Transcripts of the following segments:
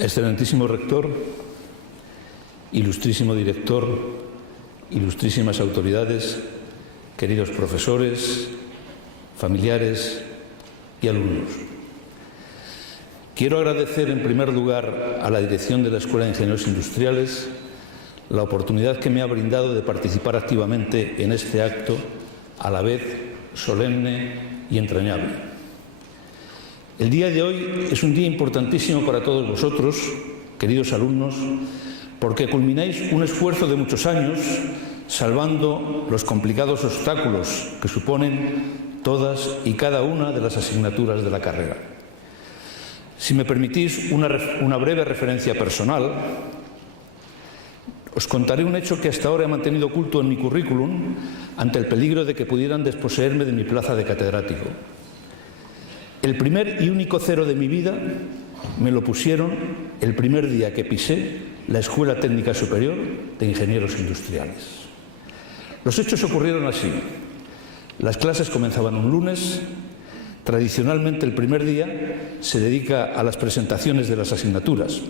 Excelentísimo rector, ilustrísimo director, ilustrísimas autoridades, queridos profesores, familiares y alumnos. Quiero agradecer en primer lugar a la dirección de la Escuela de Ingenieros Industriales la oportunidad que me ha brindado de participar activamente en este acto, a la vez solemne y entrañable. El día de hoy es un día importantísimo para todos vosotros, queridos alumnos, porque culmináis un esfuerzo de muchos años salvando los complicados obstáculos que suponen todas y cada una de las asignaturas de la carrera. Si me permitís una breve referencia personal, os contaré un hecho que hasta ahora he mantenido oculto en mi currículum ante el peligro de que pudieran desposeerme de mi plaza de catedrático. El primer y único cero de mi vida me lo pusieron el primer día que pisé la Escuela Técnica Superior de Ingenieros Industriales. Los hechos ocurrieron así. Las clases comenzaban un lunes. Tradicionalmente el primer día se dedica a las presentaciones de las asignaturas.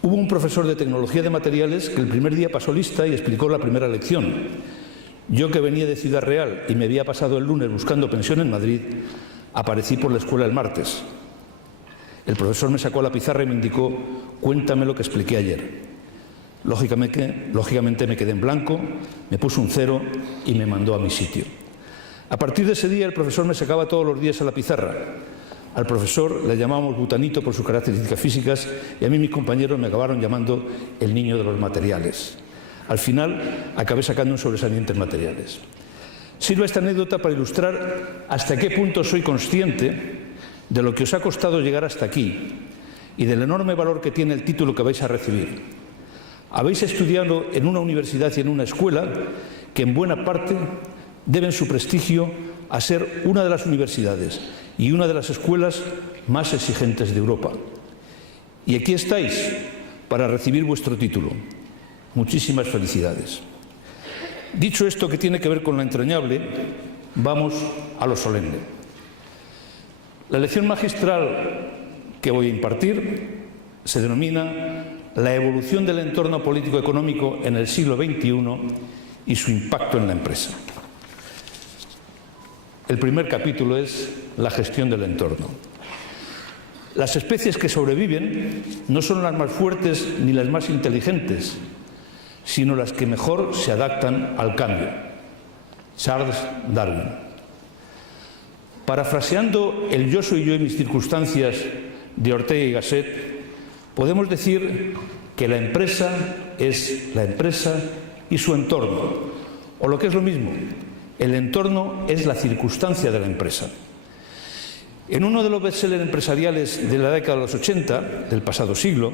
Hubo un profesor de Tecnología de Materiales que el primer día pasó lista y explicó la primera lección. Yo, que venía de Ciudad Real y me había pasado el lunes buscando pensión en Madrid, aparecí por la escuela el martes. El profesor me sacó la pizarra y me indicó: cuéntame lo que expliqué ayer. Lógicamente me quedé en blanco, me puso un 0 y me mandó a mi sitio. A partir de ese día el profesor me sacaba todos los días a la pizarra. Al profesor le llamábamos Butanito por sus características físicas y a mí mis compañeros me acabaron llamando el niño de los materiales. Al final acabé sacando un sobresaliente en materiales. Sirve esta anécdota para ilustrar hasta qué punto soy consciente de lo que os ha costado llegar hasta aquí y del enorme valor que tiene el título que vais a recibir. Habéis estudiado en una universidad y en una escuela que en buena parte deben su prestigio a ser una de las universidades y una de las escuelas más exigentes de Europa. Y aquí estáis para recibir vuestro título. Muchísimas felicidades. Dicho esto, que tiene que ver con lo entrañable, vamos a lo solemne. La lección magistral que voy a impartir se denomina La evolución del entorno político-económico en el siglo XXI y su impacto en la empresa. El primer capítulo es la gestión del entorno. Las especies que sobreviven no son las más fuertes ni las más inteligentes, sino las que mejor se adaptan al cambio. Charles Darwin. Parafraseando el yo soy yo y mis circunstancias de Ortega y Gasset, podemos decir que la empresa es la empresa y su entorno, o lo que es lo mismo, el entorno es la circunstancia de la empresa. En uno de los bestsellers empresariales de la década de los 80 del pasado siglo,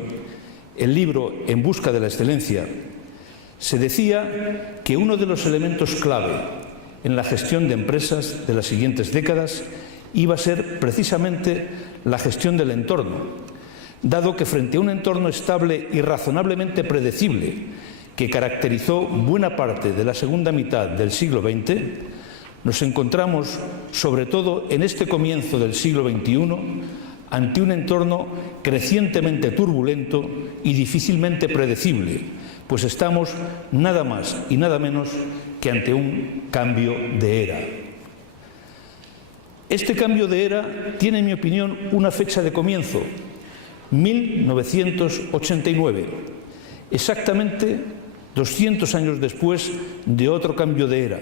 el libro En busca de la excelencia, se decía que uno de los elementos clave en la gestión de empresas de las siguientes décadas iba a ser precisamente la gestión del entorno, dado que frente a un entorno estable y razonablemente predecible que caracterizó buena parte de la segunda mitad del siglo XX, nos encontramos, sobre todo en este comienzo del siglo XXI, ante un entorno crecientemente turbulento y difícilmente predecible, pues estamos nada más y nada menos que ante un cambio de era. Este cambio de era tiene, en mi opinión, una fecha de comienzo: 1989, exactamente 200 años después de otro cambio de era,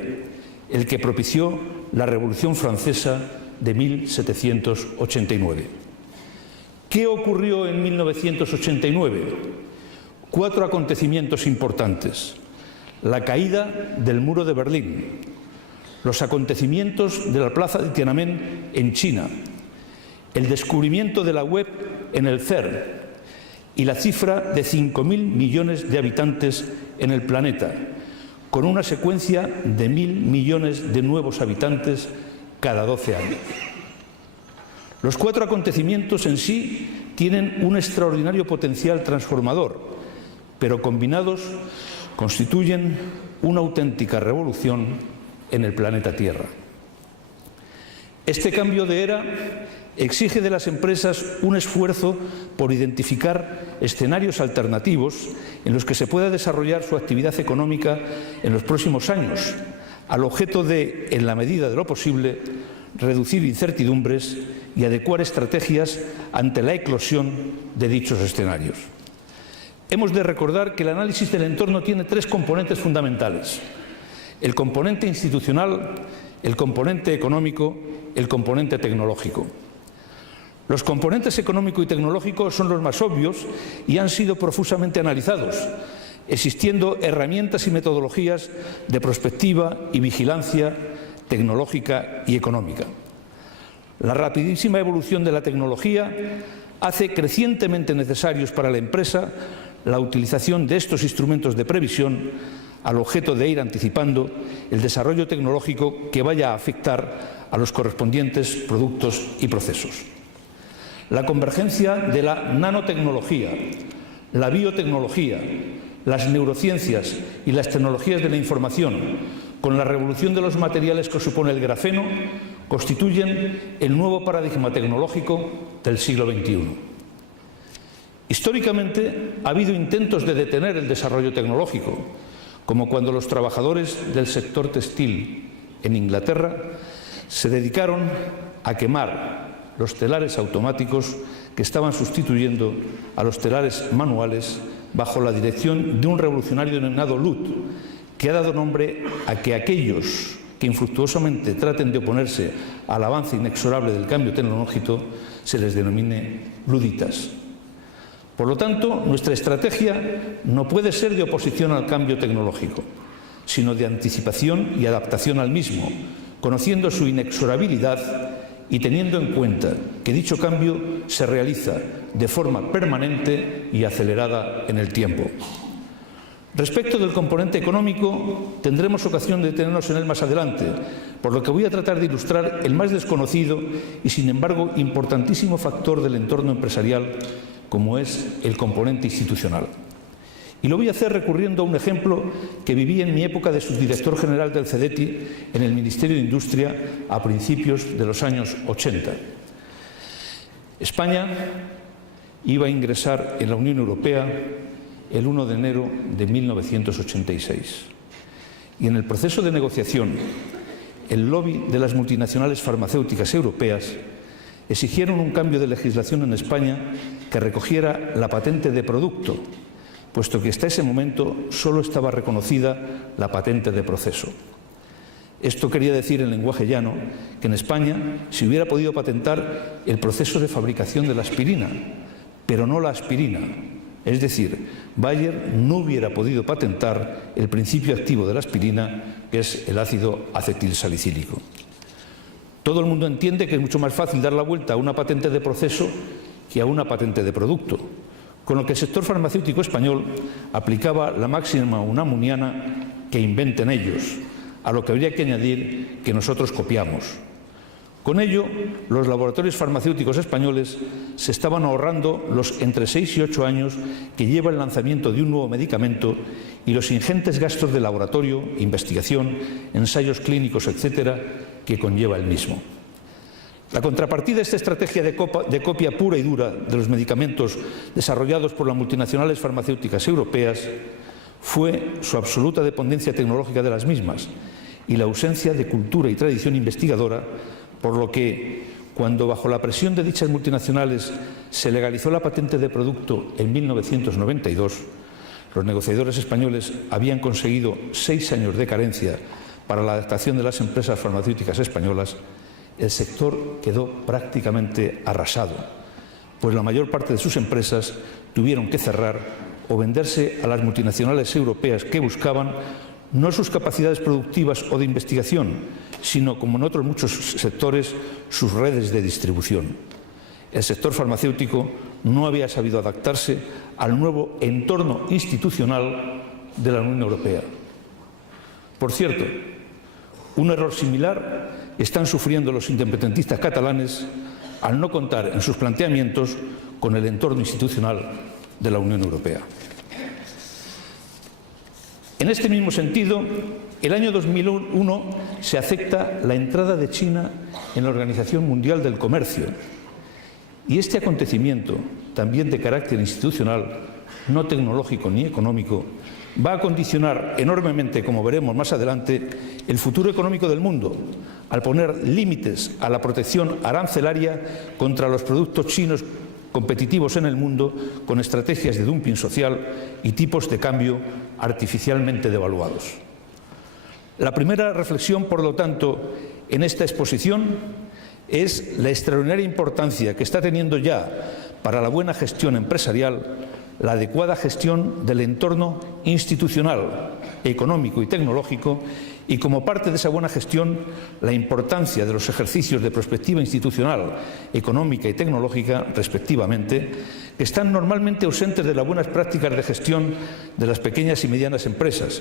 el que propició la Revolución Francesa de 1789. ¿Qué ocurrió en 1989? 4 acontecimientos importantes: la caída del muro de Berlín, los acontecimientos de la plaza de Tiananmen en China, el descubrimiento de la web en el CERN y la cifra de 5.000 millones de habitantes en el planeta, con una secuencia de 1.000 millones de nuevos habitantes cada 12 años. Los 4 acontecimientos en sí tienen un extraordinario potencial transformador, pero combinados constituyen una auténtica revolución en el planeta Tierra. Este cambio de era exige de las empresas un esfuerzo por identificar escenarios alternativos en los que se pueda desarrollar su actividad económica en los próximos años, al objeto de, en la medida de lo posible, reducir incertidumbres y adecuar estrategias ante la eclosión de dichos escenarios. Hemos de recordar que el análisis del entorno tiene tres componentes fundamentales: el componente institucional, el componente económico, el componente tecnológico. Los componentes económico y tecnológico son los más obvios y han sido profusamente analizados, existiendo herramientas y metodologías de prospectiva y vigilancia tecnológica y económica. La rapidísima evolución de la tecnología hace crecientemente necesarios para la empresa la utilización de estos instrumentos de previsión al objeto de ir anticipando el desarrollo tecnológico que vaya a afectar a los correspondientes productos y procesos. La convergencia de la nanotecnología, la biotecnología, las neurociencias y las tecnologías de la información, con la revolución de los materiales que supone el grafeno, constituyen el nuevo paradigma tecnológico del siglo XXI. Históricamente ha habido intentos de detener el desarrollo tecnológico, como cuando los trabajadores del sector textil en Inglaterra se dedicaron a quemar los telares automáticos que estaban sustituyendo a los telares manuales bajo la dirección de un revolucionario denominado Lut, que ha dado nombre a que aquellos que infructuosamente traten de oponerse al avance inexorable del cambio tecnológico se les denomine luditas. Por lo tanto, nuestra estrategia no puede ser de oposición al cambio tecnológico, sino de anticipación y adaptación al mismo, conociendo su inexorabilidad y teniendo en cuenta que dicho cambio se realiza de forma permanente y acelerada en el tiempo. Respecto del componente económico, tendremos ocasión de detenernos en él más adelante, por lo que voy a tratar de ilustrar el más desconocido y, sin embargo, importantísimo factor del entorno empresarial, como es el componente institucional. Y lo voy a hacer recurriendo a un ejemplo que viví en mi época de subdirector general del CEDETI en el Ministerio de Industria a principios de los años 80. España iba a ingresar en la Unión Europea el 1 de enero de 1986. Y en el proceso de negociación, el lobby de las multinacionales farmacéuticas europeas exigieron un cambio de legislación en España que recogiera la patente de producto, puesto que hasta ese momento solo estaba reconocida la patente de proceso. Esto quería decir en lenguaje llano que en España se hubiera podido patentar el proceso de fabricación de la aspirina, pero no la aspirina. Es decir, Bayer no hubiera podido patentar el principio activo de la aspirina, que es el ácido acetilsalicílico. Todo el mundo entiende que es mucho más fácil dar la vuelta a una patente de proceso que a una patente de producto, con lo que el sector farmacéutico español aplicaba la máxima unamuniana que inventen ellos, a lo que habría que añadir que nosotros copiamos. Con ello, los laboratorios farmacéuticos españoles se estaban ahorrando los entre 6 y 8 años que lleva el lanzamiento de un nuevo medicamento y los ingentes gastos de laboratorio, investigación, ensayos clínicos, etcétera, que conlleva el mismo. La contrapartida de esta estrategia de copia pura y dura de los medicamentos desarrollados por las multinacionales farmacéuticas europeas fue su absoluta dependencia tecnológica de las mismas y la ausencia de cultura y tradición investigadora, por lo que, cuando bajo la presión de dichas multinacionales se legalizó la patente de producto en 1992, los negociadores españoles habían conseguido 6 años de carencia para la adaptación de las empresas farmacéuticas españolas. El sector quedó prácticamente arrasado, pues la mayor parte de sus empresas tuvieron que cerrar o venderse a las multinacionales europeas que buscaban no sus capacidades productivas o de investigación, sino, como en otros muchos sectores, sus redes de distribución. El sector farmacéutico no había sabido adaptarse al nuevo entorno institucional de la Unión Europea. Por cierto, un error similar están sufriendo los independentistas catalanes al no contar en sus planteamientos con el entorno institucional de la Unión Europea. En este mismo sentido, el año 2001 se acepta la entrada de China en la Organización Mundial del Comercio, Y este acontecimiento, también de carácter institucional, no tecnológico ni económico, va a condicionar enormemente, como veremos más adelante, el futuro económico del mundo, al poner límites a la protección arancelaria contra los productos chinos competitivos en el mundo, con estrategias de dumping social y tipos de cambio artificialmente devaluados. La primera reflexión, por lo tanto, en esta exposición es la extraordinaria importancia que está teniendo ya para la buena gestión empresarial la adecuada gestión del entorno institucional, económico y tecnológico, y como parte de esa buena gestión la importancia de los ejercicios de prospectiva institucional, económica y tecnológica, respectivamente, que están normalmente ausentes de las buenas prácticas de gestión de las pequeñas y medianas empresas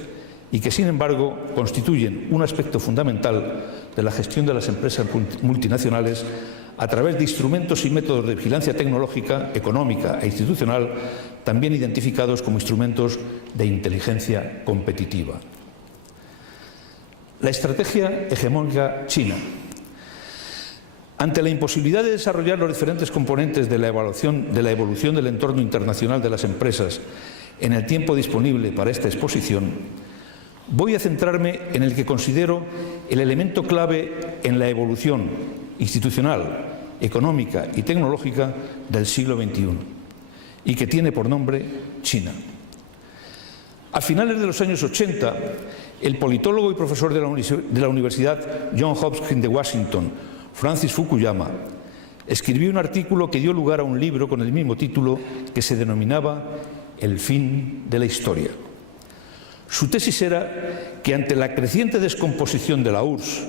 y que, sin embargo, constituyen un aspecto fundamental de la gestión de las empresas multinacionales a través de instrumentos y métodos de vigilancia tecnológica, económica e institucional, también identificados como instrumentos de inteligencia competitiva. La estrategia hegemónica china. Ante la imposibilidad de desarrollar los diferentes componentes de la evolución del entorno internacional de las empresas en el tiempo disponible para esta exposición, voy a centrarme en el que considero el elemento clave en la evolución institucional, económica y tecnológica del siglo XXI y que tiene por nombre China. A finales de los años 80, el politólogo y profesor de la Universidad Johns Hopkins de Washington, Francis Fukuyama, escribió un artículo que dio lugar a un libro con el mismo título que se denominaba El fin de la historia. Su tesis era que ante la creciente descomposición de la URSS,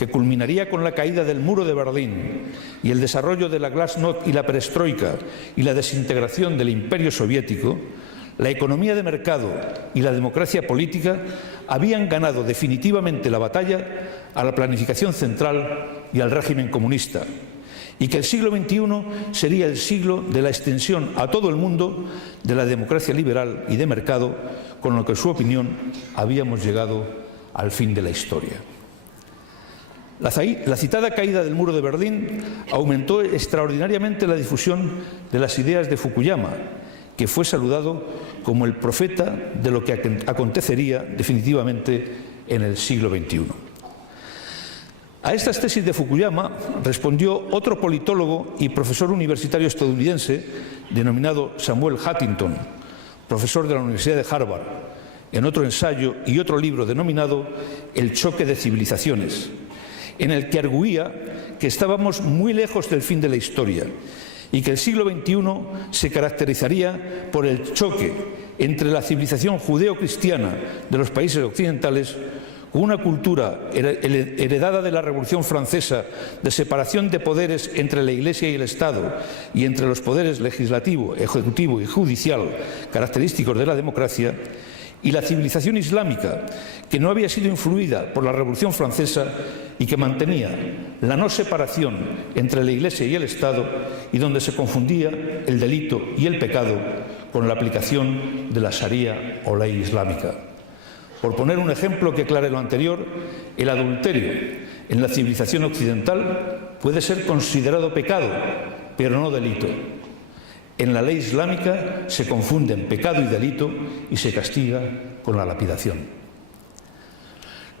que culminaría con la caída del muro de Berlín y el desarrollo de la Glasnost y la perestroika y la desintegración del imperio soviético, la economía de mercado y la democracia política habían ganado definitivamente la batalla a la planificación central y al régimen comunista, y que el siglo XXI sería el siglo de la extensión a todo el mundo de la democracia liberal y de mercado, con lo que, en su opinión, habíamos llegado al fin de la historia. La citada caída del muro de Berlín aumentó extraordinariamente la difusión de las ideas de Fukuyama, que fue saludado como el profeta de lo que acontecería definitivamente en el siglo XXI. A estas tesis de Fukuyama respondió otro politólogo y profesor universitario estadounidense denominado Samuel Huntington, profesor de la Universidad de Harvard, en otro ensayo y otro libro denominado El choque de civilizaciones, en el que arguía que estábamos muy lejos del fin de la historia y que el siglo XXI se caracterizaría por el choque entre la civilización judeo-cristiana de los países occidentales con una cultura heredada de la Revolución Francesa de separación de poderes entre la Iglesia y el Estado y entre los poderes legislativo, ejecutivo y judicial característicos de la democracia, y la civilización islámica, que no había sido influida por la Revolución Francesa y que mantenía la no separación entre la Iglesia y el Estado, y donde se confundía el delito y el pecado con la aplicación de la Sharia o ley islámica. Por poner un ejemplo que aclare lo anterior, el adulterio en la civilización occidental puede ser considerado pecado, pero no delito. En la ley islámica se confunden pecado y delito y se castiga con la lapidación.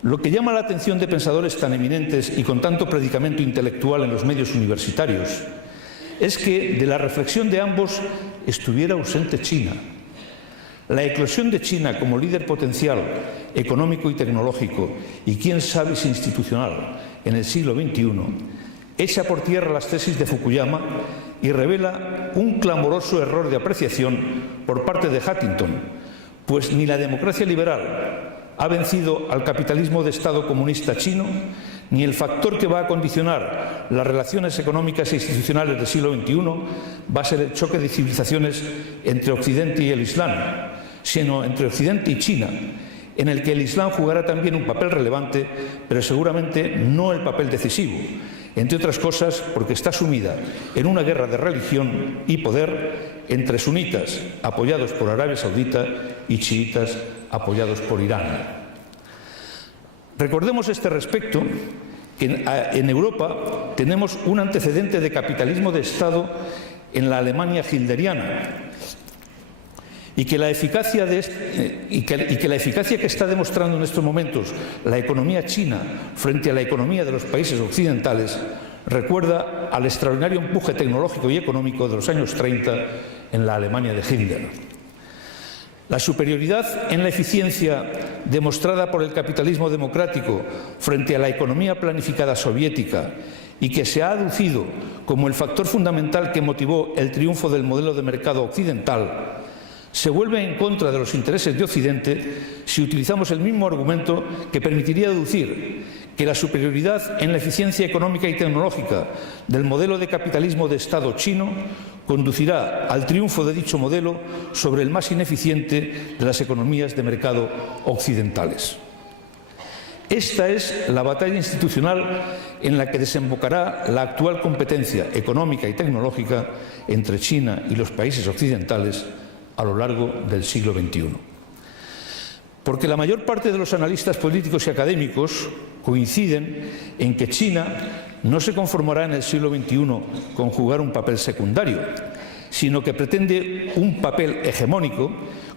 Lo que llama la atención de pensadores tan eminentes y con tanto predicamento intelectual en los medios universitarios es que de la reflexión de ambos estuviera ausente China. La eclosión de China como líder potencial económico y tecnológico y quién sabe si institucional en el siglo XXI echa por tierra las tesis de Fukuyama y revela un clamoroso error de apreciación por parte de Huntington, pues ni la democracia liberal ha vencido al capitalismo de Estado comunista chino, ni el factor que va a condicionar las relaciones económicas e institucionales del siglo XXI va a ser el choque de civilizaciones entre Occidente y el Islam, sino entre Occidente y China, en el que el Islam jugará también un papel relevante, pero seguramente no el papel decisivo, entre otras cosas porque está sumida en una guerra de religión y poder entre sunitas apoyados por Arabia Saudita y chiitas apoyados por Irán. Recordemos a este respecto que en Europa tenemos un antecedente de capitalismo de Estado en la Alemania hilderiana y que la eficacia que está demostrando en estos momentos la economía china frente a la economía de los países occidentales recuerda al extraordinario empuje tecnológico y económico de los años 30 en la Alemania de Hitler. La superioridad en la eficiencia demostrada por el capitalismo democrático frente a la economía planificada soviética y que se ha aducido como el factor fundamental que motivó el triunfo del modelo de mercado occidental se vuelve en contra de los intereses de Occidente si utilizamos el mismo argumento que permitiría deducir que la superioridad en la eficiencia económica y tecnológica del modelo de capitalismo de Estado chino conducirá al triunfo de dicho modelo sobre el más ineficiente de las economías de mercado occidentales. Esta es la batalla institucional en la que desembocará la actual competencia económica y tecnológica entre China y los países occidentales a lo largo del siglo XXI. Porque la mayor parte de los analistas políticos y académicos coinciden en que China no se conformará en el siglo XXI con jugar un papel secundario, sino que pretende un papel hegemónico,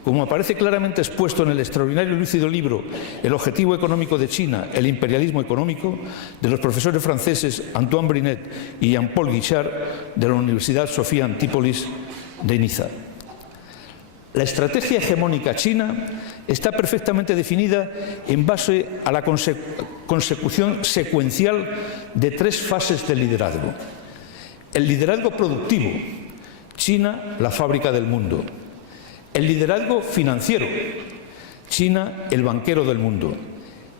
como aparece claramente expuesto en el extraordinario y lúcido libro El objetivo económico de China, el imperialismo económico, de los profesores franceses Antoine Brinet y Jean-Paul Guichard de la Universidad Sofía Antípolis de Niza. La estrategia hegemónica china está perfectamente definida en base a la consecución secuencial de tres fases del liderazgo. El liderazgo productivo, China, la fábrica del mundo. El liderazgo financiero, China, el banquero del mundo.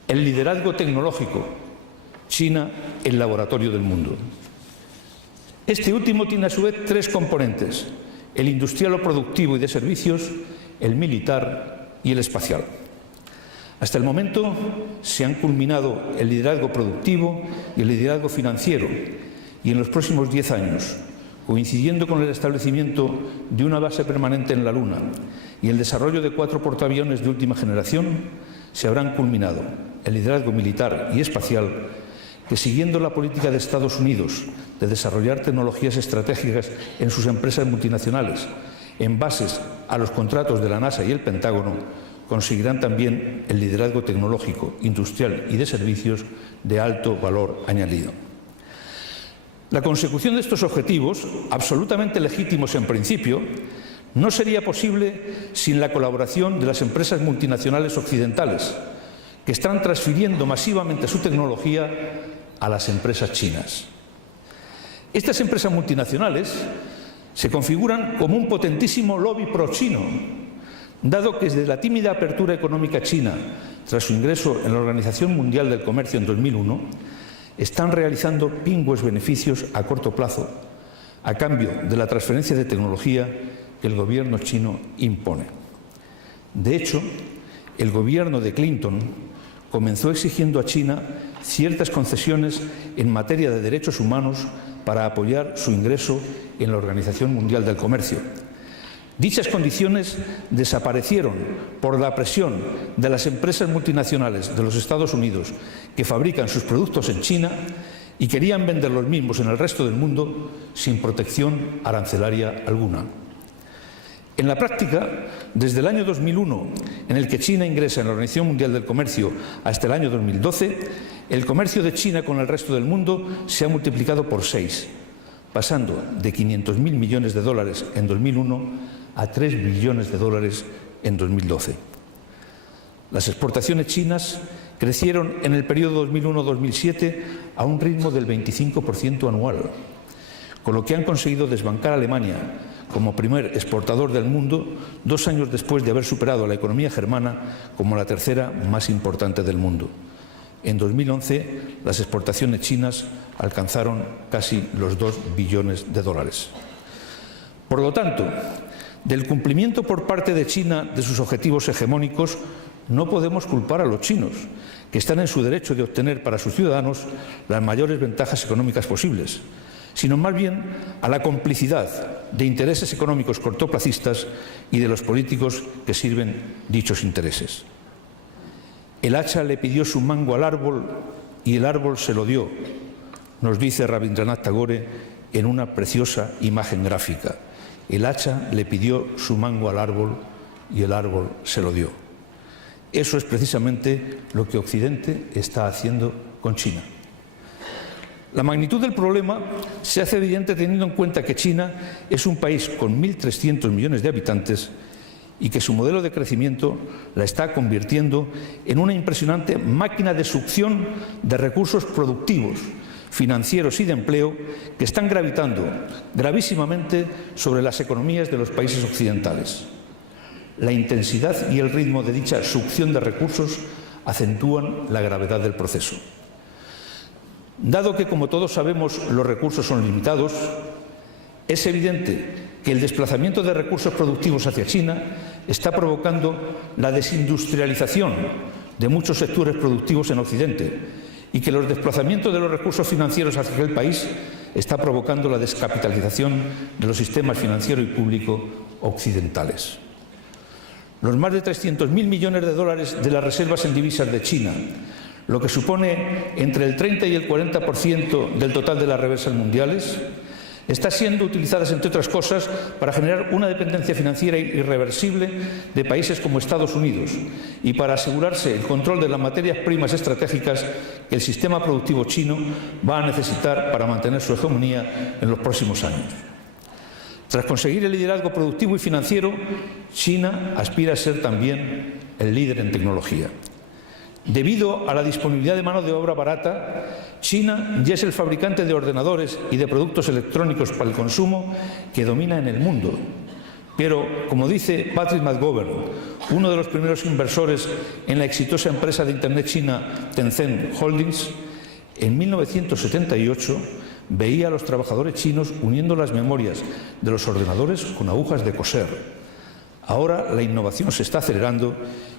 El liderazgo tecnológico, China, el laboratorio del mundo. Este último tiene a su vez tres componentes: el industrial o productivo y de servicios, el militar y el espacial. Hasta el momento se han culminado el liderazgo productivo y el liderazgo financiero, y en los próximos 10 años, coincidiendo con el establecimiento de una base permanente en la Luna y el desarrollo de 4 portaaviones de última generación, se habrán culminado el liderazgo militar y espacial que, siguiendo la política de Estados Unidos de desarrollar tecnologías estratégicas en sus empresas multinacionales en bases a los contratos de la NASA y el Pentágono, conseguirán también el liderazgo tecnológico, industrial y de servicios de alto valor añadido. La consecución de estos objetivos, absolutamente legítimos en principio, no sería posible sin la colaboración de las empresas multinacionales occidentales, que están transfiriendo masivamente su tecnología a las empresas chinas. Estas empresas multinacionales se configuran como un potentísimo lobby pro-chino, dado que desde la tímida apertura económica china, tras su ingreso en la Organización Mundial del Comercio en 2001, están realizando pingües beneficios a corto plazo, a cambio de la transferencia de tecnología que el gobierno chino impone. De hecho, el gobierno de Clinton comenzó exigiendo a China ciertas concesiones en materia de derechos humanos para apoyar su ingreso en la Organización Mundial del Comercio. Dichas condiciones desaparecieron por la presión de las empresas multinacionales de los Estados Unidos que fabrican sus productos en China y querían vender los mismos en el resto del mundo sin protección arancelaria alguna. En la práctica, desde el año 2001, en el que China ingresa en la Organización Mundial del Comercio, hasta el año 2012, el comercio de China con el resto del mundo se ha multiplicado por 6, pasando de 500.000 millones de dólares en 2001 a 3 billones de dólares en 2012. Las exportaciones chinas crecieron en el periodo 2001-2007 a un ritmo del 25% anual, con lo que han conseguido desbancar a Alemania como primer exportador del mundo 2 años después de haber superado a la economía germana como la tercera más importante del mundo. En 2011, las exportaciones chinas alcanzaron casi los 2 billones de dólares. Por lo tanto, del cumplimiento por parte de China de sus objetivos hegemónicos no podemos culpar a los chinos, que están en su derecho de obtener para sus ciudadanos las mayores ventajas económicas posibles, sino más bien a la complicidad de intereses económicos cortoplacistas y de los políticos que sirven dichos intereses. El hacha le pidió su mango al árbol y el árbol se lo dio, nos dice Rabindranath Tagore en una preciosa imagen gráfica. El hacha le pidió su mango al árbol y el árbol se lo dio. Eso es precisamente lo que Occidente está haciendo con China. La magnitud del problema se hace evidente teniendo en cuenta que China es un país con 1.300 millones de habitantes y que su modelo de crecimiento la está convirtiendo en una impresionante máquina de succión de recursos productivos, financieros y de empleo que están gravitando gravísimamente sobre las economías de los países occidentales. La intensidad y el ritmo de dicha succión de recursos acentúan la gravedad del proceso. Dado que, como todos sabemos, los recursos son limitados, es evidente que el desplazamiento de recursos productivos hacia China está provocando la desindustrialización de muchos sectores productivos en Occidente y que los desplazamientos de los recursos financieros hacia aquel país está provocando la descapitalización de los sistemas financiero y público occidentales. Los más de 300.000 millones de dólares de las reservas en divisas de China, lo que supone entre el 30 y el 40% del total de las reservas mundiales, está siendo utilizadas, entre otras cosas, para generar una dependencia financiera irreversible de países como Estados Unidos y para asegurarse el control de las materias primas estratégicas que el sistema productivo chino va a necesitar para mantener su hegemonía en los próximos años. Tras conseguir el liderazgo productivo y financiero, China aspira a ser también el líder en tecnología. Debido a la disponibilidad de mano de obra barata, China ya es el fabricante de ordenadores y de productos electrónicos para el consumo que domina en el mundo. Pero, como dice Patrick McGovern, uno de los primeros inversores en la exitosa empresa de Internet china Tencent Holdings, en 1978 veía a los trabajadores chinos uniendo las memorias de los ordenadores con agujas de coser. Ahora la innovación se está acelerando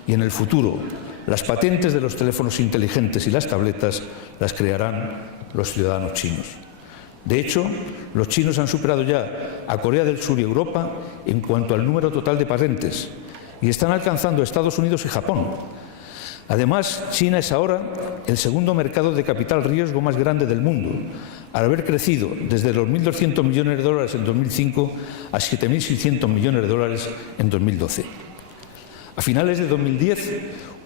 y en el futuro las patentes de los teléfonos inteligentes y las tabletas las crearán los ciudadanos chinos. De hecho, los chinos han superado ya a Corea del Sur y Europa en cuanto al número total de patentes y están alcanzando a Estados Unidos y Japón. Además, China es ahora el segundo mercado de capital riesgo más grande del mundo, al haber crecido desde los 1.200 millones de dólares en 2005 a 7.600 millones de dólares en 2012. A finales de 2010,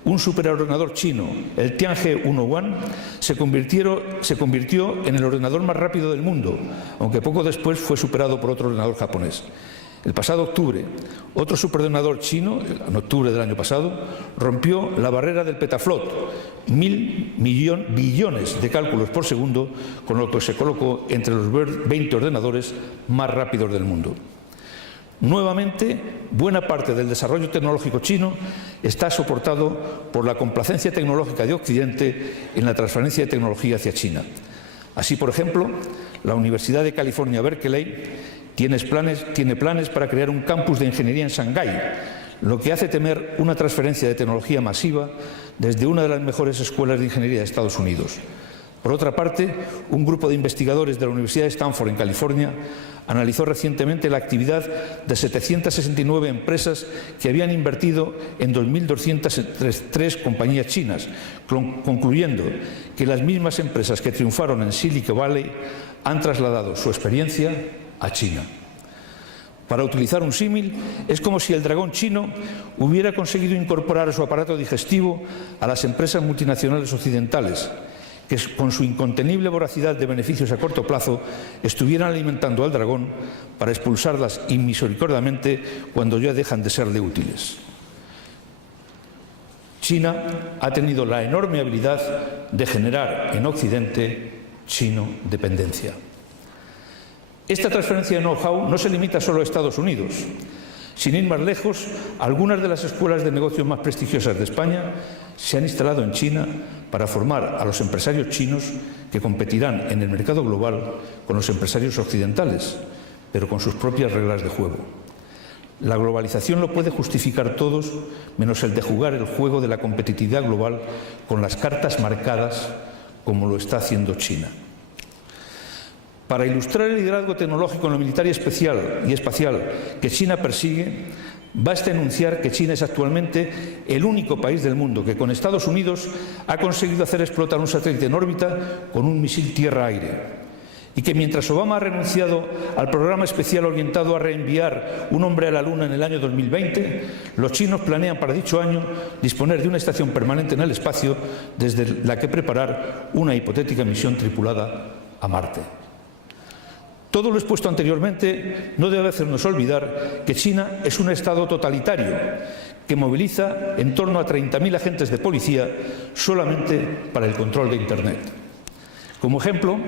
un superordenador chino, el Tianhe 1-1, se convirtió en el ordenador más rápido del mundo, aunque poco después fue superado por otro ordenador japonés. El pasado octubre, otro superordenador chino, en octubre del año pasado, rompió la barrera del petaflop, 1.000 billones de cálculos por segundo, con lo que se colocó entre los 20 ordenadores más rápidos del mundo. Nuevamente, buena parte del desarrollo tecnológico chino está soportado por la complacencia tecnológica de Occidente en la transferencia de tecnología hacia China. Así, por ejemplo, la Universidad de California, Berkeley, tiene planes para crear un campus de ingeniería en Shanghái, lo que hace temer una transferencia de tecnología masiva desde una de las mejores escuelas de ingeniería de Estados Unidos. Por otra parte, un grupo de investigadores de la Universidad de Stanford, en California, analizó recientemente la actividad de 769 empresas que habían invertido en 2.203 compañías chinas, concluyendo que las mismas empresas que triunfaron en Silicon Valley han trasladado su experiencia a China. Para utilizar un símil, es como si el dragón chino hubiera conseguido incorporar a su aparato digestivo a las empresas multinacionales occidentales, que con su incontenible voracidad de beneficios a corto plazo estuvieran alimentando al dragón para expulsarlas inmisericordiamente cuando ya dejan de serle útiles. China ha tenido la enorme habilidad de generar en Occidente chino dependencia. Esta transferencia de know-how no se limita solo a Estados Unidos. Sin ir más lejos, algunas de las escuelas de negocios más prestigiosas de España se han instalado en China para formar a los empresarios chinos que competirán en el mercado global con los empresarios occidentales, pero con sus propias reglas de juego. La globalización lo puede justificar todos, menos el de jugar el juego de la competitividad global con las cartas marcadas, como lo está haciendo China. Para ilustrar el liderazgo tecnológico en lo militar y espacial que China persigue, Basta enunciar que China es actualmente el único país del mundo que con Estados Unidos ha conseguido hacer explotar un satélite en órbita con un misil tierra-aire. Y que mientras Obama ha renunciado al programa especial orientado a reenviar un hombre a la Luna en el año 2020, los chinos planean para dicho año disponer de una estación permanente en el espacio desde la que preparar una hipotética misión tripulada a Marte. Todo lo expuesto anteriormente no debe hacernos olvidar que China es un Estado totalitario que moviliza en torno a 30.000 agentes de policía solamente para el control de Internet. Como ejemplo,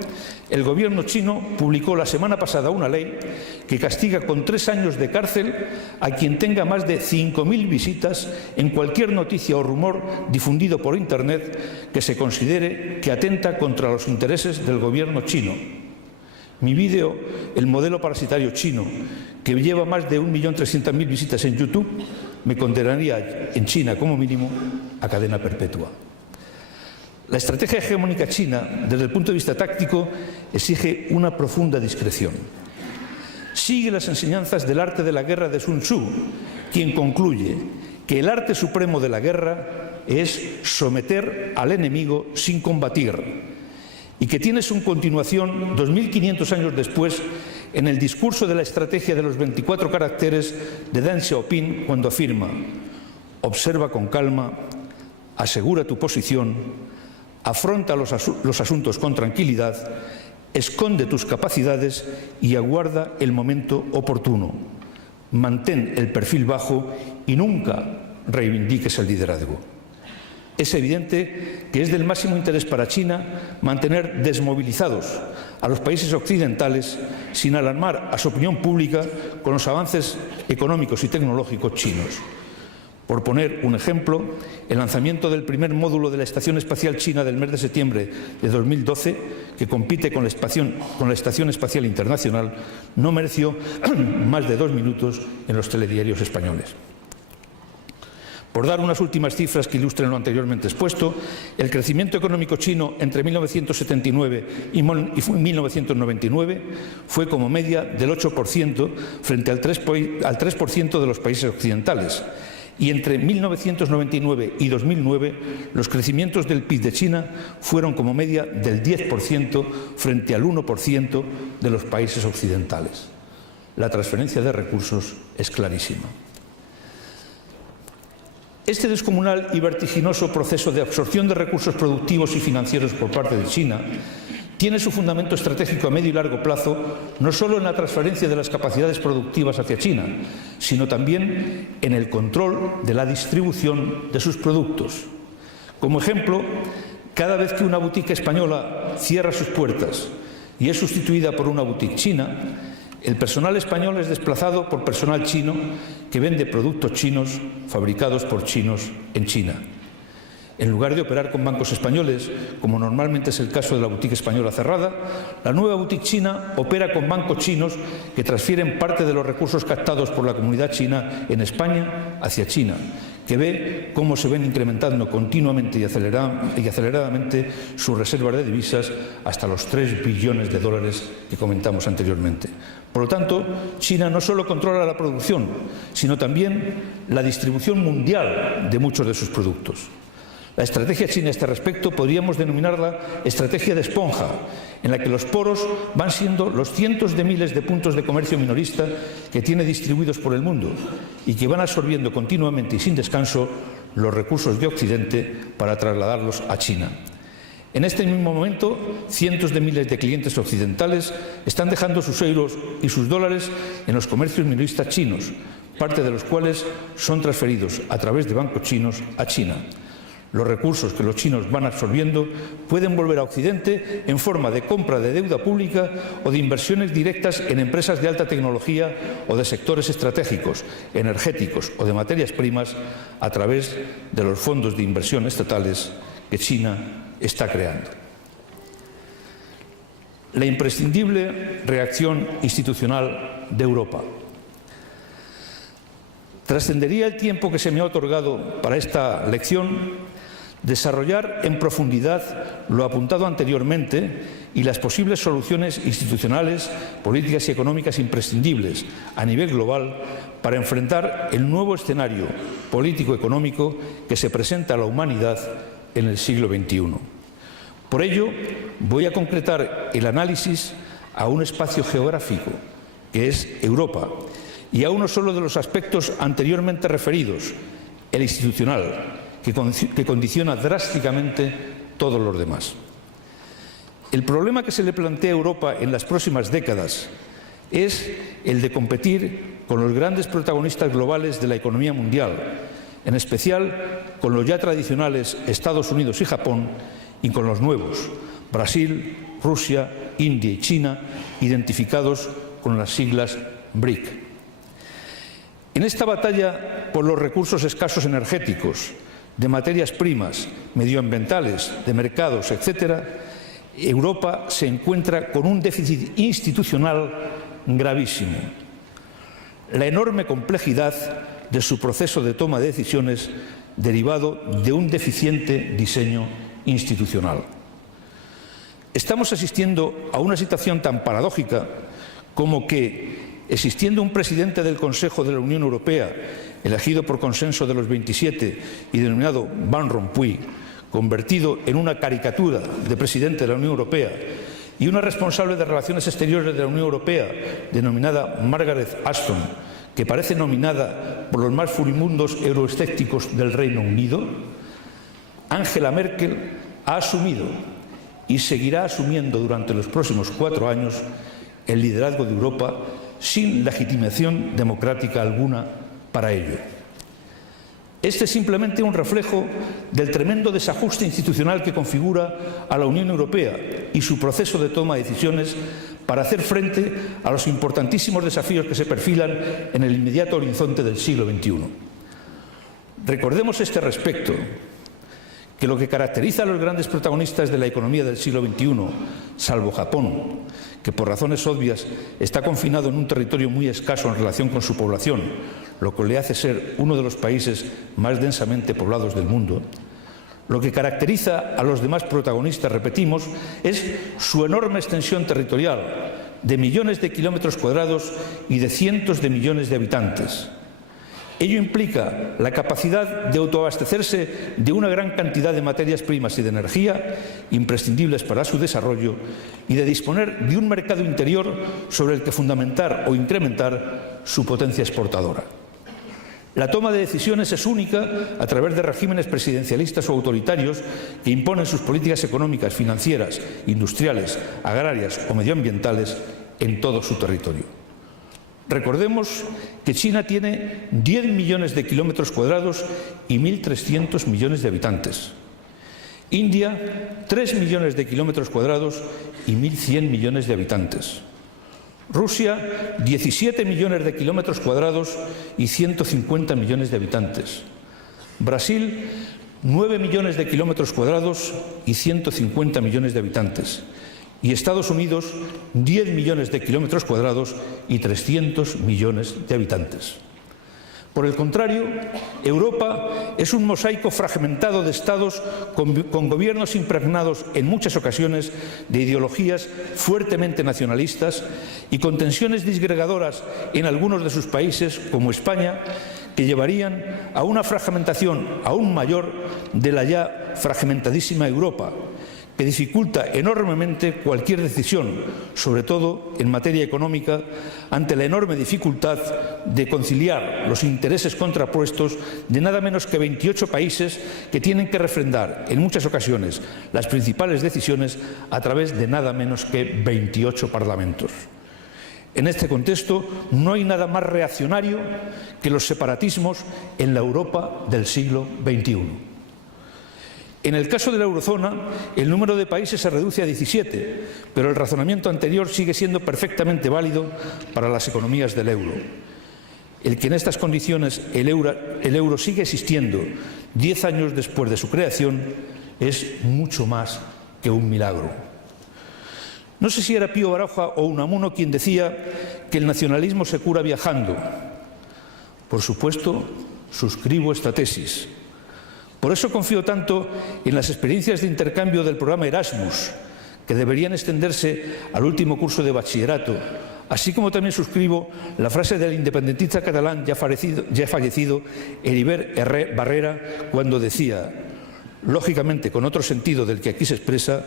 el gobierno chino publicó la semana pasada una ley que castiga con 3 años de cárcel a quien tenga más de 5.000 visitas en cualquier noticia o rumor difundido por Internet que se considere que atenta contra los intereses del gobierno chino. Mi vídeo, El modelo parasitario chino, que lleva más de 1.300.000 visitas en YouTube, me condenaría en China como mínimo a cadena perpetua. La estrategia hegemónica china, desde el punto de vista táctico, exige una profunda discreción. Sigue las enseñanzas del arte de la guerra de Sun Tzu, quien concluye que el arte supremo de la guerra es someter al enemigo sin combatir, y que tiene su continuación 2.500 años después en el discurso de la estrategia de los 24 caracteres de Deng Xiaoping, cuando afirma: observa con calma, asegura tu posición, afronta los asuntos con tranquilidad, esconde tus capacidades y aguarda el momento oportuno. Mantén el perfil bajo y nunca reivindiques el liderazgo. Es evidente que es del máximo interés para China mantener desmovilizados a los países occidentales sin alarmar a su opinión pública con los avances económicos y tecnológicos chinos. Por poner un ejemplo, el lanzamiento del primer módulo de la Estación Espacial China del mes de septiembre de 2012, que compite con la Estación Espacial Internacional, no mereció más de 2 minutos en los telediarios españoles. Por dar unas últimas cifras que ilustren lo anteriormente expuesto, el crecimiento económico chino entre 1979 y 1999 fue como media del 8% frente al 3% de los países occidentales. Y entre 1999 y 2009 los crecimientos del PIB de China fueron como media del 10% frente al 1% de los países occidentales. La transferencia de recursos es clarísima. Este descomunal y vertiginoso proceso de absorción de recursos productivos y financieros por parte de China tiene su fundamento estratégico a medio y largo plazo no solo en la transferencia de las capacidades productivas hacia China, sino también en el control de la distribución de sus productos. Como ejemplo, cada vez que una boutique española cierra sus puertas y es sustituida por una boutique china, el personal español es desplazado por personal chino que vende productos chinos fabricados por chinos en China. En lugar de operar con bancos españoles, como normalmente es el caso de la boutique española cerrada, la nueva boutique china opera con bancos chinos que transfieren parte de los recursos captados por la comunidad china en España hacia China, que ve cómo se ven incrementando continuamente y aceleradamente sus reservas de divisas hasta los 3 billones de dólares que comentamos anteriormente. Por lo tanto, China no solo controla la producción, sino también la distribución mundial de muchos de sus productos. La estrategia china a este respecto podríamos denominarla estrategia de esponja, en la que los poros van siendo los cientos de miles de puntos de comercio minorista que tiene distribuidos por el mundo y que van absorbiendo continuamente y sin descanso los recursos de Occidente para trasladarlos a China. En este mismo momento, cientos de miles de clientes occidentales están dejando sus euros y sus dólares en los comercios minoristas chinos, parte de los cuales son transferidos a través de bancos chinos a China. Los recursos que los chinos van absorbiendo pueden volver a Occidente en forma de compra de deuda pública o de inversiones directas en empresas de alta tecnología o de sectores estratégicos, energéticos o de materias primas a través de los fondos de inversión estatales que China está creando. La imprescindible reacción institucional de Europa. Trascendería el tiempo que se me ha otorgado para esta lección desarrollar en profundidad lo apuntado anteriormente y las posibles soluciones institucionales, políticas y económicas imprescindibles a nivel global para enfrentar el nuevo escenario político-económico que se presenta a la humanidad en el siglo XXI. Por ello, voy a concretar el análisis a un espacio geográfico, que es Europa, y a uno solo de los aspectos anteriormente referidos, el institucional, que condiciona drásticamente todos los demás. El problema que se le plantea a Europa en las próximas décadas es el de competir con los grandes protagonistas globales de la economía mundial, en especial con los ya tradicionales Estados Unidos y Japón y con los nuevos, Brasil, Rusia, India y China, identificados con las siglas BRIC. En esta batalla por los recursos escasos energéticos, de materias primas, medioambientales, de mercados, etc., Europa se encuentra con un déficit institucional gravísimo. La enorme complejidad de su proceso de toma de decisiones derivado de un deficiente diseño institucional. Estamos asistiendo a una situación tan paradójica como que, existiendo un presidente del Consejo de la Unión Europea, elegido por consenso de los 27 y denominado Van Rompuy, convertido en una caricatura de presidente de la Unión Europea, y una responsable de Relaciones Exteriores de la Unión Europea, denominada Margaret Ashton, que parece nominada por los más furibundos euroescépticos del Reino Unido, Angela Merkel ha asumido y seguirá asumiendo durante los próximos 4 años el liderazgo de Europa sin legitimación democrática alguna para ello. Este es simplemente un reflejo del tremendo desajuste institucional que configura a la Unión Europea y su proceso de toma de decisiones para hacer frente a los importantísimos desafíos que se perfilan en el inmediato horizonte del siglo XXI. Recordemos a este respecto que lo que caracteriza a los grandes protagonistas de la economía del siglo XXI, salvo Japón, que por razones obvias está confinado en un territorio muy escaso en relación con su población, lo que le hace ser uno de los países más densamente poblados del mundo, lo que caracteriza a los demás protagonistas, repetimos, es su enorme extensión territorial, de millones de kilómetros cuadrados y de cientos de millones de habitantes. Ello implica la capacidad de autoabastecerse de una gran cantidad de materias primas y de energía imprescindibles para su desarrollo y de disponer de un mercado interior sobre el que fundamentar o incrementar su potencia exportadora. La toma de decisiones es única a través de regímenes presidencialistas o autoritarios que imponen sus políticas económicas, financieras, industriales, agrarias o medioambientales en todo su territorio. Recordemos que China tiene 10 millones de kilómetros cuadrados y 1.300 millones de habitantes. India, 3 millones de kilómetros cuadrados y 1.100 millones de habitantes. Rusia, 17 millones de kilómetros cuadrados y 150 millones de habitantes. Brasil, 9 millones de kilómetros cuadrados y 150 millones de habitantes. Y Estados Unidos, 10 millones de kilómetros cuadrados y 300 millones de habitantes. Por el contrario, Europa es un mosaico fragmentado de estados con gobiernos impregnados en muchas ocasiones de ideologías fuertemente nacionalistas y con tensiones disgregadoras en algunos de sus países, como España, que llevarían a una fragmentación aún mayor de la ya fragmentadísima Europa, que dificulta enormemente cualquier decisión, sobre todo en materia económica, ante la enorme dificultad de conciliar los intereses contrapuestos de nada menos que 28 países que tienen que refrendar en muchas ocasiones las principales decisiones a través de nada menos que 28 parlamentos. En este contexto no hay nada más reaccionario que los separatismos en la Europa del siglo XXI. En el caso de la eurozona, el número de países se reduce a 17, pero el razonamiento anterior sigue siendo perfectamente válido para las economías del euro. El que en estas condiciones el euro sigue existiendo 10 años después de su creación es mucho más que un milagro. No sé si era Pío Baroja o Unamuno quien decía que el nacionalismo se cura viajando. Por supuesto, suscribo esta tesis. Por eso confío tanto en las experiencias de intercambio del programa Erasmus, que deberían extenderse al último curso de bachillerato, así como también suscribo la frase del independentista catalán ya fallecido Heribert Barrera cuando decía, lógicamente con otro sentido del que aquí se expresa,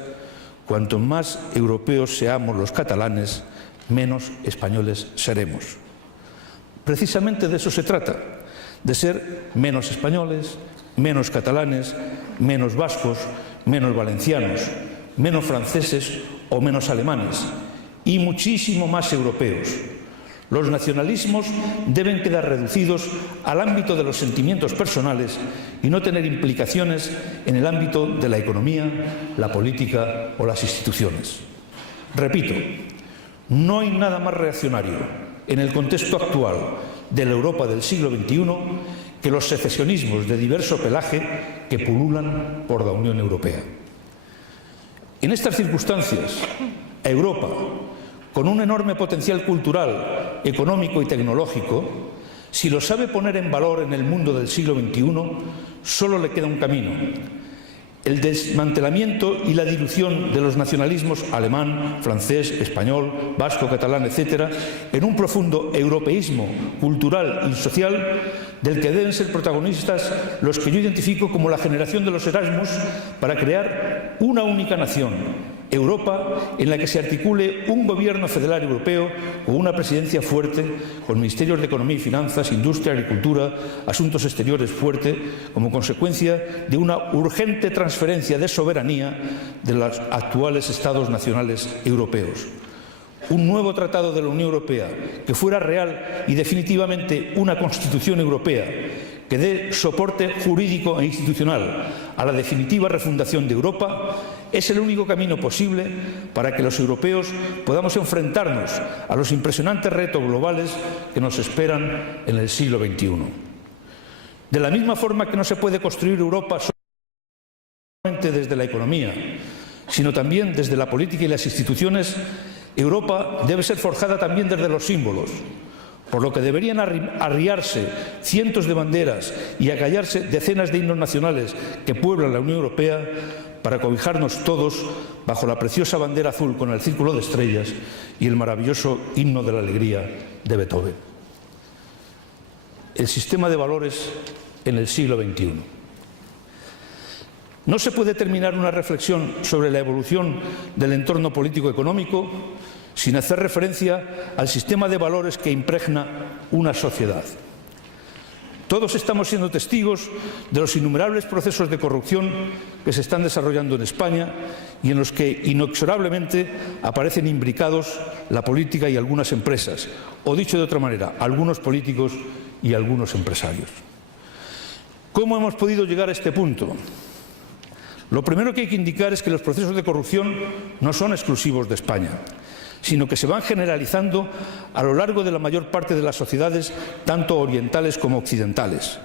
cuanto más europeos seamos los catalanes, menos españoles seremos. Precisamente de eso se trata, de ser menos españoles, menos catalanes, menos vascos, menos valencianos, menos franceses o menos alemanes y muchísimo más europeos. Los nacionalismos deben quedar reducidos al ámbito de los sentimientos personales y no tener implicaciones en el ámbito de la economía, la política o las instituciones. Repito, no hay nada más reaccionario en el contexto actual de la Europa del siglo XXI que los secesionismos de diverso pelaje que pululan por la Unión Europea. En estas circunstancias, a Europa, con un enorme potencial cultural, económico y tecnológico, si lo sabe poner en valor en el mundo del siglo XXI, solo le queda un camino: el desmantelamiento y la dilución de los nacionalismos alemán, francés, español, vasco, catalán, etc., en un profundo europeísmo cultural y social del que deben ser protagonistas los que yo identifico como la generación de los Erasmus para crear una única nación, Europa, en la que se articule un gobierno federal europeo o una presidencia fuerte, con ministerios de Economía y Finanzas, Industria, Agricultura, Asuntos Exteriores fuerte, como consecuencia de una urgente transferencia de soberanía de los actuales Estados nacionales europeos. Un nuevo tratado de la Unión Europea que fuera real y definitivamente una Constitución europea que dé soporte jurídico e institucional a la definitiva refundación de Europa es el único camino posible para que los europeos podamos enfrentarnos a los impresionantes retos globales que nos esperan en el siglo XXI. De la misma forma que no se puede construir Europa solamente desde la economía, sino también desde la política y las instituciones, Europa debe ser forjada también desde los símbolos, por lo que deberían arriarse cientos de banderas y acallarse decenas de himnos nacionales que pueblan la Unión Europea para cobijarnos todos bajo la preciosa bandera azul con el círculo de estrellas y el maravilloso himno de la alegría de Beethoven. El sistema de valores en el siglo XXI. No se puede terminar una reflexión sobre la evolución del entorno político-económico sin hacer referencia al sistema de valores que impregna una sociedad. Todos estamos siendo testigos de los innumerables procesos de corrupción que se están desarrollando en España y en los que inexorablemente aparecen imbricados la política y algunas empresas, o dicho de otra manera, algunos políticos y algunos empresarios. ¿Cómo hemos podido llegar a este punto? Lo primero que hay que indicar es que los procesos de corrupción no son exclusivos de España, sino que se van generalizando a lo largo de la mayor parte de las sociedades, tanto orientales como occidentales.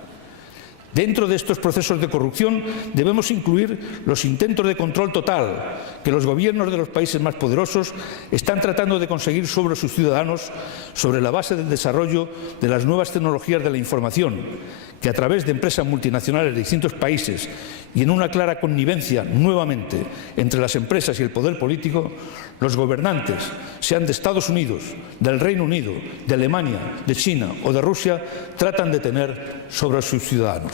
Dentro de estos procesos de corrupción debemos incluir los intentos de control total que los gobiernos de los países más poderosos están tratando de conseguir sobre sus ciudadanos sobre la base del desarrollo de las nuevas tecnologías de la información, que a través de empresas multinacionales de distintos países y en una clara connivencia nuevamente entre las empresas y el poder político, los gobernantes, sean de Estados Unidos, del Reino Unido, de Alemania, de China o de Rusia, tratan de tener sobre sus ciudadanos.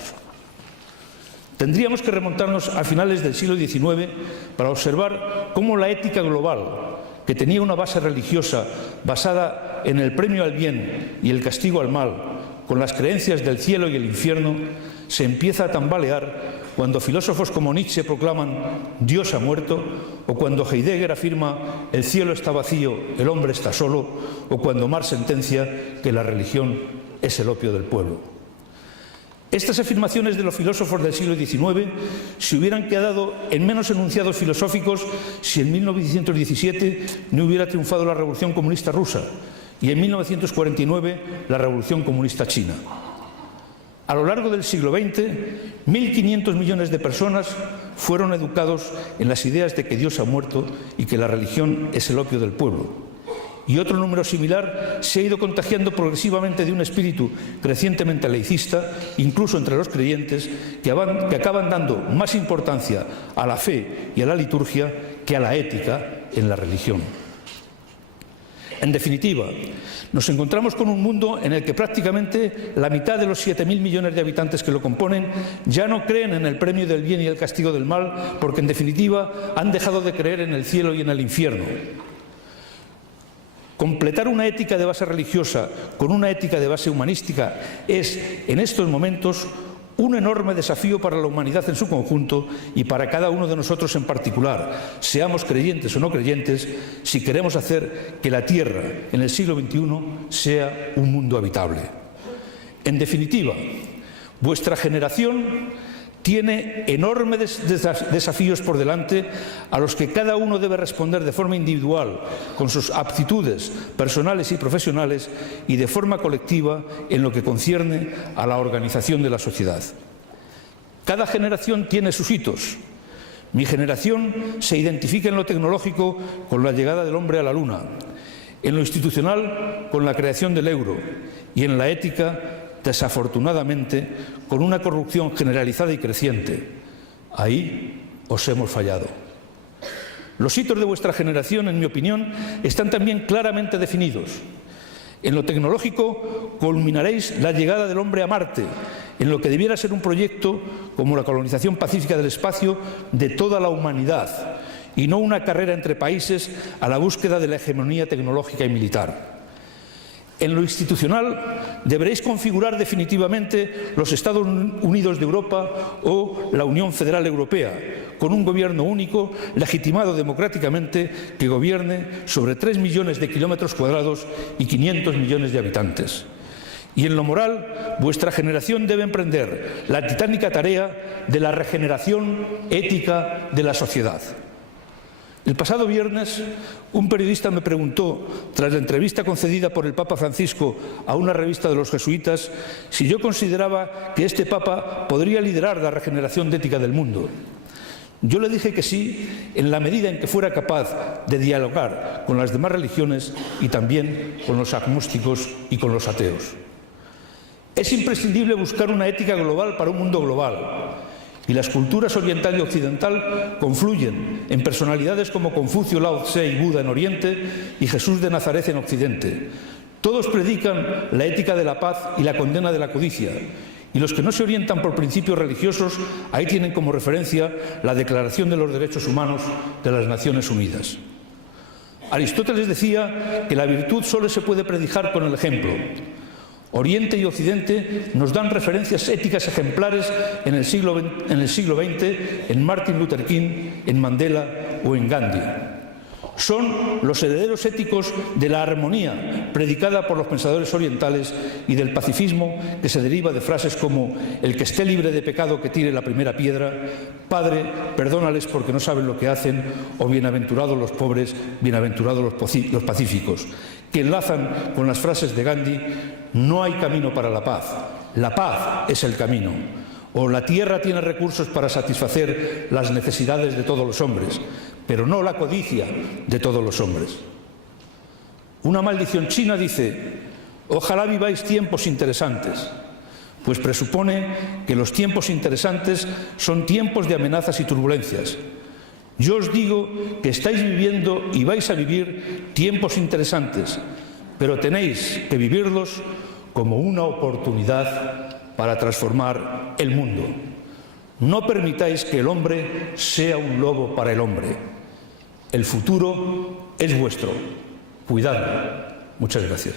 Tendríamos que remontarnos a finales del siglo XIX para observar cómo la ética global, que tenía una base religiosa basada en el premio al bien y el castigo al mal, con las creencias del cielo y el infierno, se empieza a tambalear cuando filósofos como Nietzsche proclaman «Dios ha muerto», o cuando Heidegger afirma «El cielo está vacío, el hombre está solo», o cuando Marx sentencia que la religión es el opio del pueblo. Estas afirmaciones de los filósofos del siglo XIX se hubieran quedado en menos enunciados filosóficos si en 1917 no hubiera triunfado la Revolución Comunista Rusa y en 1949 la Revolución Comunista China. A lo largo del siglo XX, 1.500 millones de personas fueron educados en las ideas de que Dios ha muerto y que la religión es el opio del pueblo. y otro número similar se ha ido contagiando progresivamente de un espíritu crecientemente laicista, incluso entre los creyentes, que acaban dando más importancia a la fe y a la liturgia que a la ética en la religión. En definitiva, nos encontramos con un mundo en el que prácticamente la mitad de los 7.000 millones de habitantes que lo componen ya no creen en el premio del bien y el castigo del mal, porque en definitiva han dejado de creer en el cielo y en el infierno. Completar una ética de base religiosa con una ética de base humanística es, en estos momentos, un enorme desafío para la humanidad en su conjunto y para cada uno de nosotros en particular, seamos creyentes o no creyentes, si queremos hacer que la Tierra en el siglo XXI sea un mundo habitable. En definitiva, vuestra generación tiene enormes desafíos por delante a los que cada uno debe responder de forma individual, con sus aptitudes personales y profesionales, y de forma colectiva en lo que concierne a la organización de la sociedad. Cada generación tiene sus hitos. Mi generación se identifica en lo tecnológico con la llegada del hombre a la Luna, en lo institucional con la creación del euro y en la ética, desafortunadamente, con una corrupción generalizada y creciente. Ahí os hemos fallado. Los hitos de vuestra generación, en mi opinión, están también claramente definidos. En lo tecnológico culminaréis la llegada del hombre a Marte, en lo que debiera ser un proyecto como la colonización pacífica del espacio de toda la humanidad, y no una carrera entre países a la búsqueda de la hegemonía tecnológica y militar. En lo institucional deberéis configurar definitivamente los Estados Unidos de Europa o la Unión Federal Europea, con un gobierno único, legitimado democráticamente, que gobierne sobre 3 millones de kilómetros cuadrados y 500 millones de habitantes. Y en lo moral, vuestra generación debe emprender la titánica tarea de la regeneración ética de la sociedad. El pasado viernes, un periodista me preguntó, tras la entrevista concedida por el Papa Francisco a una revista de los jesuitas, si yo consideraba que este Papa podría liderar la regeneración ética del mundo. Yo le dije que sí, en la medida en que fuera capaz de dialogar con las demás religiones y también con los agnósticos y con los ateos. Es imprescindible buscar una ética global para un mundo global. Y las culturas oriental y occidental confluyen en personalidades como Confucio, Lao Tse y Buda en Oriente y Jesús de Nazaret en Occidente. Todos predican la ética de la paz y la condena de la codicia. Y los que no se orientan por principios religiosos, ahí tienen como referencia la Declaración de los Derechos Humanos de las Naciones Unidas. Aristóteles decía que la virtud solo se puede predicar con el ejemplo. Oriente y Occidente nos dan referencias éticas ejemplares en el siglo XX, en Martin Luther King, en Mandela o en Gandhi. Son los herederos éticos de la armonía predicada por los pensadores orientales y del pacifismo que se deriva de frases como «el que esté libre de pecado que tire la primera piedra», «Padre, perdónales porque no saben lo que hacen» o «bienaventurados los pobres, bienaventurados los pacíficos», que enlazan con las frases de Gandhi «no hay camino para la paz es el camino», o «la tierra tiene recursos para satisfacer las necesidades de todos los hombres, pero no la codicia de todos los hombres». Una maldición china dice «ojalá viváis tiempos interesantes», pues presupone que los tiempos interesantes son tiempos de amenazas y turbulencias. Yo os digo que estáis viviendo y vais a vivir tiempos interesantes, pero tenéis que vivirlos como una oportunidad para transformar el mundo. No permitáis que el hombre sea un lobo para el hombre. El futuro es vuestro. Cuidadlo. Muchas gracias.